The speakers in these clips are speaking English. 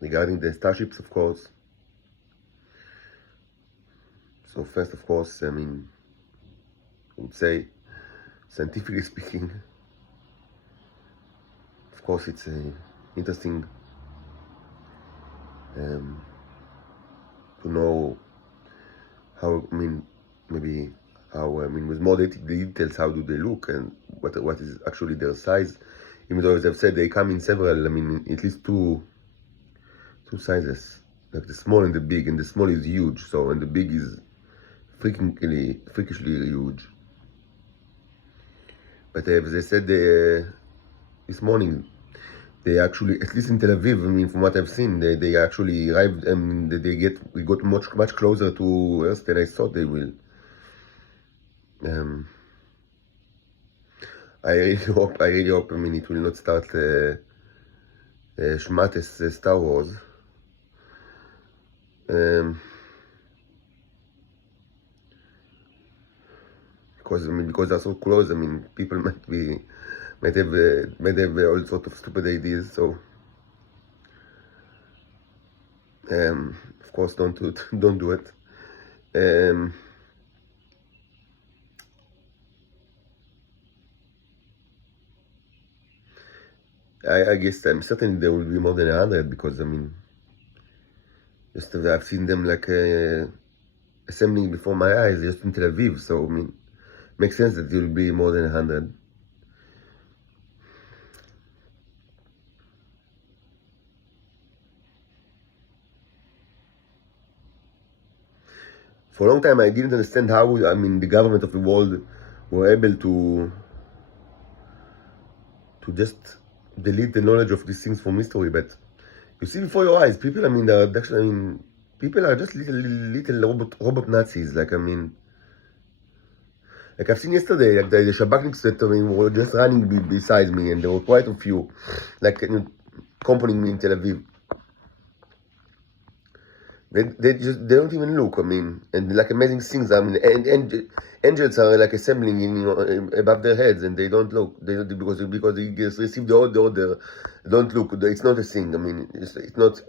regarding the starships, of course. So first, of course, I would say, scientifically speaking, of course, it's interesting to know how, maybe how, with more details, how do they look and what is actually their size. Even though, as I've said, they come in several, at least two sizes, like the small and the big, and the small is huge, so, and the big is freakishly huge. But as I said this morning, they actually, at least in Tel Aviv, from what I've seen, they actually arrived, and we got much closer to Earth than I thought they will. I really hope, it will not start Shmates Star Wars. Because they're so close, people might have all sorts of stupid ideas. So, of course, don't do it. I guess certainly there will be more than 100, because just I've seen them like assembling before my eyes just in Tel Aviv. So makes sense that it will be more than 100. For a long time, I didn't understand how the government of the world were able to just delete the knowledge of these things from history. But you see before your eyes, people, people are just little robot Nazis. Like I've seen yesterday, like the Shabakniks that were just running beside me, and there were quite a few, like accompanying me in Tel Aviv. They don't even look. And like amazing things. And angels are like assembling above their heads, and they don't look. They don't, because they just received the order. Don't look. It's not a thing. It's not.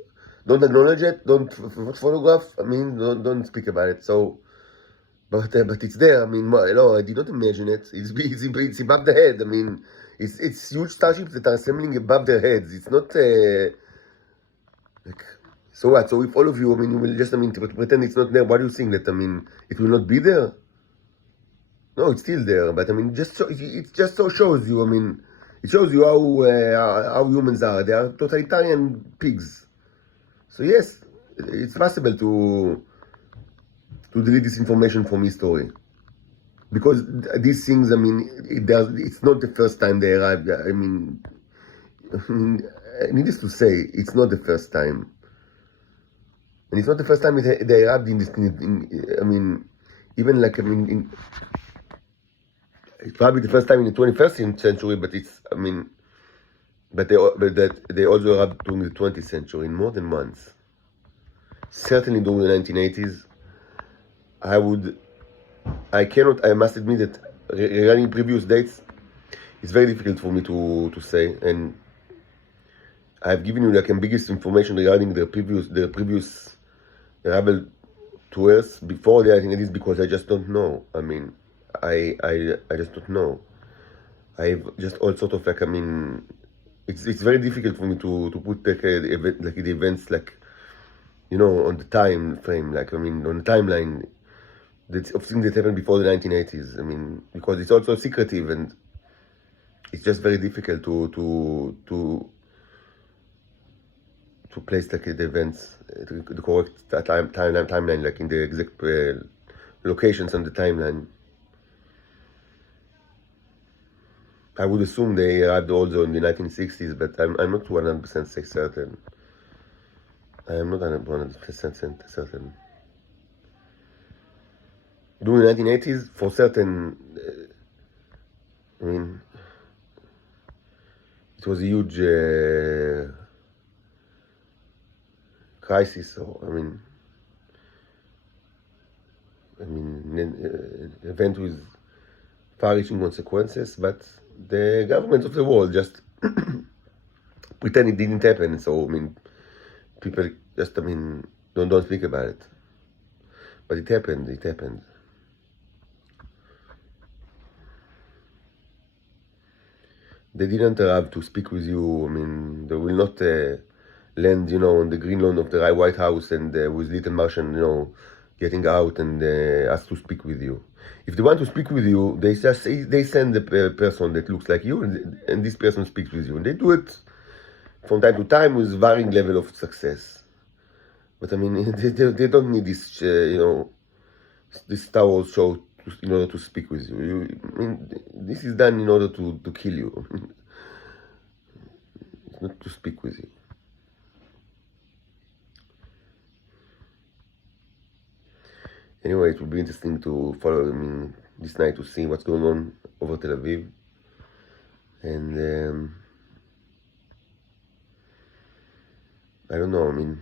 Don't acknowledge it. Don't photograph. Don't speak about it. So, but it's there. No, I did not imagine it. It's above the head. It's huge starships that are assembling above their heads. It's not like. So what? So if all of you, you will just, pretend it's not there, what do you think? That, it will not be there? No, it's still there, but, it just so shows you, it shows you how humans are. They are totalitarian pigs. So yes, it's possible to delete this information from history. Because these things, it's not the first time they arrived. Needless to say, it's not the first time. And it's not the first time they arrived in this. It's probably the first time in the 21st century, but it's. But they also arrived during the 20th century, more than once. Certainly during the 1980s, I must admit that regarding previous dates, it's very difficult for me to say, and I've given you like biggest information regarding the previous arrival to Earth before the 1980s, because I just don't know. I just don't know. I've just all sort of like it's very difficult for me to put like the events like on the time frame, like on the timeline of things that happened before the 1980s. Because it's also secretive, and it's just very difficult to place like the events, the correct timeline, like in the exact locations on the timeline. I would assume they arrived also in the 1960s, but I'm not 100% certain. I am not 100% certain. During the 1980s, for certain, it was a huge crisis. So event with far-reaching consequences, but the governments of the world just pretend it didn't happen. So people just, don't speak about it. But it happened. They didn't arrive to speak with you. They will not land, on the green lawn of the White House and with little Martian, getting out and ask to speak with you. If they want to speak with you, they send a person that looks like you, and this person speaks with you. And they do it from time to time with varying level of success. But they don't need this, this Star Wars show in order to speak with you. This is done in order to kill you. It's not to speak with you. Anyway, it will be interesting to follow this night to see what's going on over Tel Aviv. And I don't know,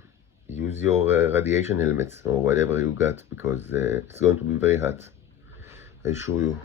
use your radiation helmets or whatever you got, because it's going to be very hot, I assure you.